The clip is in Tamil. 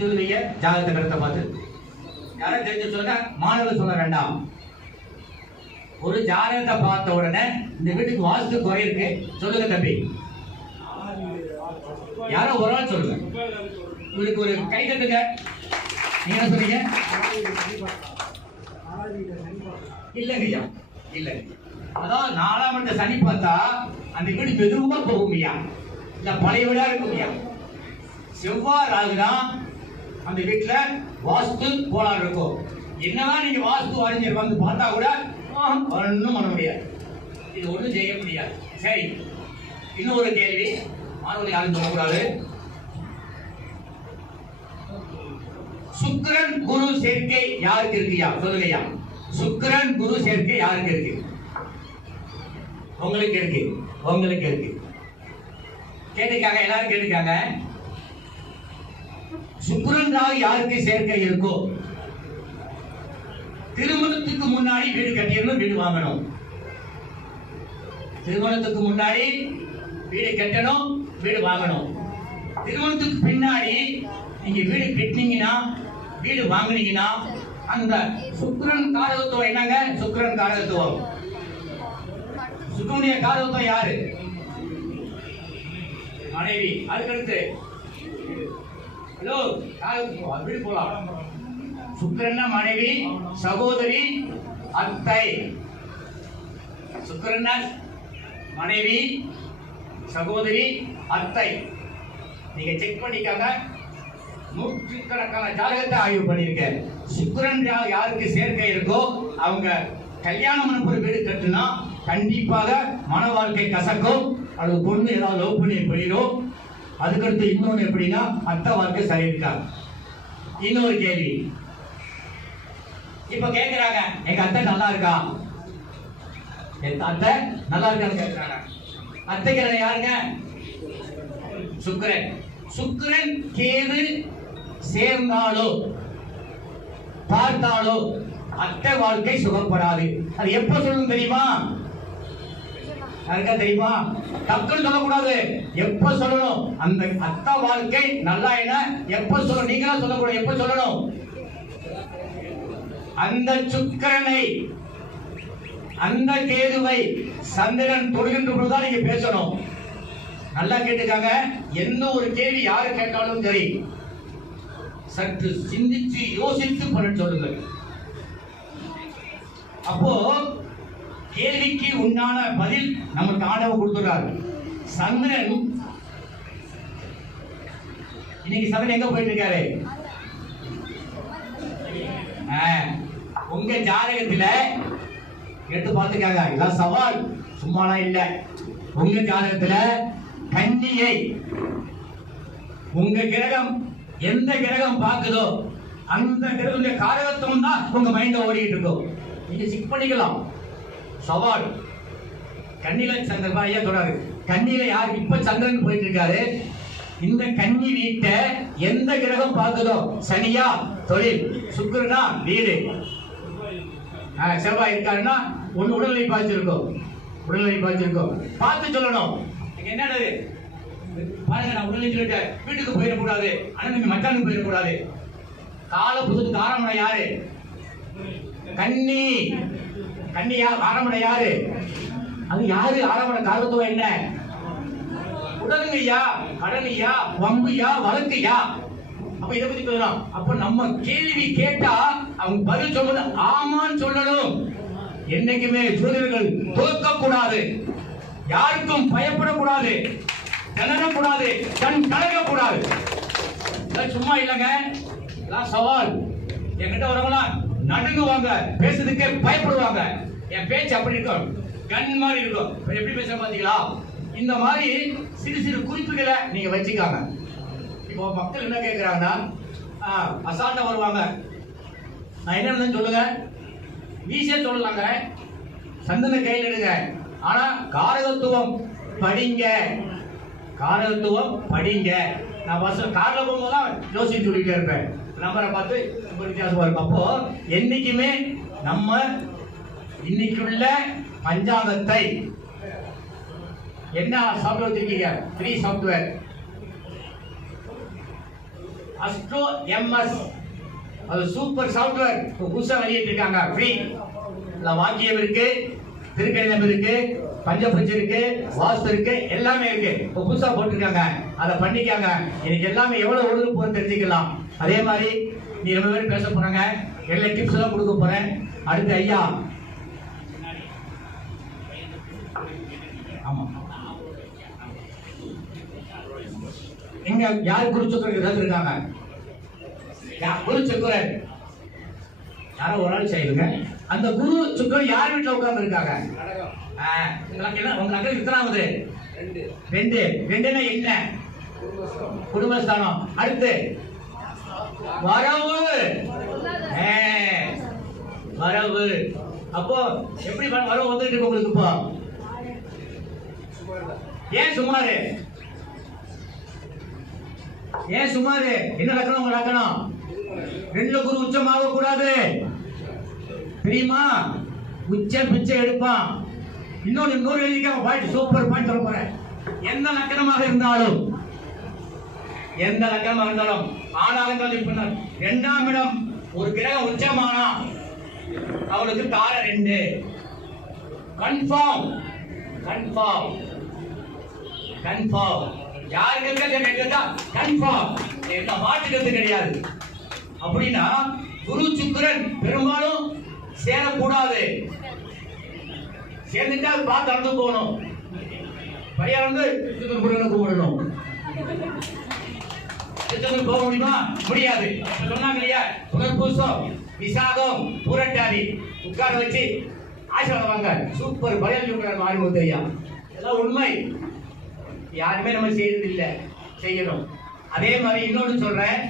ஜாதகத்தை கருத்தை பார்த்து யாரும் தெரிஞ்சு சொல்லுங்க, மாணவர்கள் சொல்ல வேண்டாம். ஒரு ஜாதகத்தை பார்த்த உடனே இந்த வீட்டுக்கு வாஸ்து குறை இருக்கு சொல்லுங்க தம்பி. யாரோ ஒரு ஆள் சொல்லுங்க. இவருக்கு ஒரு கை தட்டுங்க. நீங்க என்ன சொல்றீங்க? இல்லைங்கய்யா, இல்லை. அதான் 4ஆம் இடத்தை சனி பார்த்தா அந்த வீடு மெதுவா போகுமையா, இல்ல பழைய வீடா இருக்குமையா. செவ்வாய் ராகுதான் அந்த வீட்டுல வாஸ்து கோளாறு இருக்கும். என்னதான் நீங்க வாஸ்து அறிஞர் வந்து பார்த்தா கூட ஒன்றும் பண்ண முடியாது, இது ஒன்றும் செய்ய முடியாது. சரி, இன்னொரு கேள்வி, மாணவர்கள் யாரும் சொல்லக்கூடாது. சுக்கிரன் குரு சேர்க்கை யாருக்கு இருக்குயா? சொல்லுங்கய்யா. சுக்கிரன் குரு சேர்க்கை யாருக்கு இருக்கு? உங்களுக்கு இருக்கு, உங்களுக்கு இருக்கு. கேட்டுக்காங்க, எல்லாரும் கேட்டுக்காங்க. சுக்கிரன் ராகு யாருக்கு சேர்க்கை இருக்கோ திருமணத்துக்கு முன்னாடி வீடு கட்டிடணும், வீடு வாங்கணும். திருமணத்துக்கு முன்னாடி வீடு கட்டணும், வீடு வாங்கணும். திருமணத்துக்கு பின்னாடி நீங்க வீடு கட்டினீங்கன்னா, வீடு வாங்கினீங்கன்னா, அந்த சுக்கிரன் காரகத்துவம் என்னங்க? சுக்கிரன் காரகத்துவம். சுக்கிரனுடைய காரகத்துவம் யாரு? மனைவி. அதுக்கடுத்து ஹலோ வீடு போலாம். சுக்கிரன் மனைவி, சகோதரி, அத்தை. சுக்கிரன் மனைவி, சகோதரி, அத்தை. நீங்க செக் பண்ணிக்காங்க. நூற்றுக்கணக்கான ஜாதகத்தை ஆய்வு பண்ணிருக்க. சுக்கிரன் யாருக்கு சேர்க்கை இருக்கோ அவங்க கல்யாணம் பண்ண வீடு கட்டுனா கண்டிப்பாக மன வாழ்க்கை கசக்கும், அல்லது பொண்ணு ஏதாவது லவ் பண்ணி போயிடும். அதுக்கடுத்து இன்னொன்னு எப்படின்னா அத்தை வாழ்க்கை சரி இருக்கா. இன்னொரு கேள்வி இப்ப கேட்கிறாங்க, எங்க அத்தை நல்லா இருக்கா? எங்க அத்தை நல்லா இருக்கான்னு கேட்கிறாங்க. அத்தைக்கு யாருங்க? சுக்கிரன். சுக்கிரன் கேது சேர்ந்தாலோ பார்த்தாலோ அத்தை வாழ்க்கை சுகப்படாது. அது எப்ப சொல்லணும் தெரியுமா? யாருக்கா தெரியுமா? டக்குன்னு சொல்லக்கூடாது, எப்ப சொல்லணும்? அந்த அத்தை வாழ்க்கை நல்லா என்ன எப்ப சொல்லணும்? நீங்களா சொல்லக்கூடாது, எப்ப சொல்லணும்? அந்த சுக்கிரனை, அந்த கேதுவை சந்திரன் தொடுகின்ற பொழுதுதான் நீங்க பேசணும். நல்லா கேட்டுக்காங்க. எந்த ஒரு கேள்வி யாரு கேட்டாலும் சரி, சற்று சிந்திச்சு யோசித்து பண்ண சொல்லுங்க. அப்போ கேள்விக்கு உண்டான பதில் நமக்கு ஆண்டவர் கொடுத்துறாரு. சந்திரன் இன்னைக்கு சந்திரன் எங்க போயிட்டு இருக்காரு? உங்க ஜாதகத்துல எடுத்து பார்த்துக்காங்க. இதெல்லாம் சவால், சும்மாலாம் இல்ல. உங்க ஜாதகத்துல கன்னியை உங்க கிரகம் எந்த கிரகம் பார்க்குதோ அந்த கிரகத்துடைய காரகத்துவம் தான் உங்க மைண்ட ஓடிட்டு இருக்கும். நீங்க செக் பண்ணிக்கலாம். சவால். கன்னியில சந்திரன் ஐயா சொல்றாரு, கன்னியில யார் இப்ப சந்திரன் போயிட்டு இருக்காரு. இந்த கன்னி வீட்டை எந்த கிரகம் பார்க்குதோ, சனியா தொழில், சுக்கிரனா வீடு, செவ்வாய் இருக்காருன்னா ஒண்ணு உடல்நிலை பாதிச்சிருக்கோம், உடல்நிலை பாதிச்சிருக்கோம். பார்த்து சொல்லணும். என்னது பாருங்க, நான் உடல்நிலை சொல்லிட்டேன், வீட்டுக்கு போயிடக்கூடாது, அண்ணனுக்கு மச்சானுக்கு போயிடக்கூடாது. கால புதுக்கு ஆரம்பணை யாரு? கன்னி. கன்னியா ஆரம்பணை யாரு? அது யாரு? ஆரம்பணை காரகத்துவம் என்ன? உடலுங்கய்யா, கடலையா, வம்புயா, வழக்கையா. அப்ப இதை பத்தி சொல்லலாம். அப்ப நம்ம கேள்வி கேட்டா அவங்க பதில் சொல்றது ஆமான்னு சொல்லணும். என்னைக்குமே ஜோதிடர்கள் தோற்க கூடாது, யாருக்கும் பயப்படக்கூடாது, திணறக்கூடாது, கண் கலங்கக்கூடாது. சும்மா இல்லைங்க, சவால். என்கிட்ட வரவங்களாம் நடுங்குவாங்க, பேசுறதுக்கே பயப்படுவாங்க. என் பேச்சு அப்படி இருக்கும், கண் மாதிரி இருக்கும். எப்படி பேச பாத்தீங்களா? இந்த மாதிரி சிறு சிறு குறிப்புகளை நீங்க வச்சுக்காங்க. இப்போ மக்கள் என்ன கேட்கிறாங்கன்னா, அசால்ட்டா வருவாங்க. நான் என்ன சொல்லுங்க, ஈஸியா சொல்லலாங்க, சந்தன கையில் எடுங்க. ஆனா காரகத்துவம் படிங்க, காரகத்துவம் படிங்க. நான் பஸ் கார்ல போகும்போதுதான் யோசிச்சு சொல்லிட்டே இருப்பேன், நம்பரை பார்த்து வித்தியாசமா இருக்கும். அப்போ என்னைக்குமே நம்ம இன்னைக்குள்ள பஞ்சாங்கத்தை என்ன சாஃப்ட்வேர் வச்சிருக்கீங்க? Free software. அஸ்ட்ரோ எம்எஸ் அது சூப்பர் சாஃப்ட்வேர் புதுசா வெளியிட்டு இருக்காங்க. ஃப்ரீ வாக்கியம் இருக்கு, திருக்கணிதம் இருக்கு, பஞ்சபட்சம் இருக்கு, வாஸ்து இருக்கு, எல்லாமே இருக்கு. புதுசா போட்டிருக்காங்க, அதை பண்ணிக்காங்க. இன்னைக்கு எல்லாமே எவ்வளவு ஒழுங்கு போற தெரிஞ்சுக்கலாம். அதே மாதிரி நீ ரொம்ப பேர் பேச போறாங்க, எல்லா டிப்ஸ் எல்லாம் கொடுக்க போறேன். அடுத்து ஐயா ஆமா எங்க யார் குரு சுக்கரன் இருக்காங்க? குரு சுக்கரன் யாரோ ஒரு ஆள் செய்யுங்க. அந்த குரு சுக்கரன் யார் வீட்டுல உட்கார்ந்து இருக்காங்க? உங்க நகரம் எத்தனாவது? ரெண்டு. ரெண்டுன்னா என்ன? குடும்பஸ்தானம். அடுத்து வரவு. வரவு. அப்போ எப்படி வரவு வந்துட்டு இருக்கு உங்களுக்கு? இப்போ ஏன் சுமாரு? ஏன் சுமாரு? என்ன லக்கணம் உங்க லக்கணம்? ரெண்டு குரு உச்சமாக கூடாது தெரியுமா? உச்சம் பிச்சை எடுப்பான். இன்னொரு எழுதிக்காம பாயிண்ட், சூப்பர் பாயிண்ட் சொல்ல போறேன். எந்த லக்கணமாக இருந்தாலும் ஆனாலும் இப்ப 2ஆம் இடம் ஒரு கிரகம் உச்சமானா அவளுக்கு தார 2 கன்ஃபார்ம். யாருக்கு கன்ஃபார்ம், எந்த மாற்றுக்கிறது கிடையாது. அப்படின்னா குரு சுக்கிரன் பெரும்பாலும் சேரக்கூடாது. சேர்ந்துட்டா அது பார்த்து நடந்து போகணும். பரிகாரம் கும்பிடணும். போக முடியுமா? முடியாது. சொன்னாங்க இல்லையா, புனர்பூசம், விசாகம், பூரட்டாதி உட்கார வச்சு ஆசீர்வாதம் வாங்க. சூப்பர் பயம் சொல்றாரு மாரிமுத்து ஐயா. இதெல்லாம் உண்மை. யாருமே நம்ம செய்யறது இல்லை, செய்யணும். அதே மாதிரி இன்னொன்னு சொல்றேன்,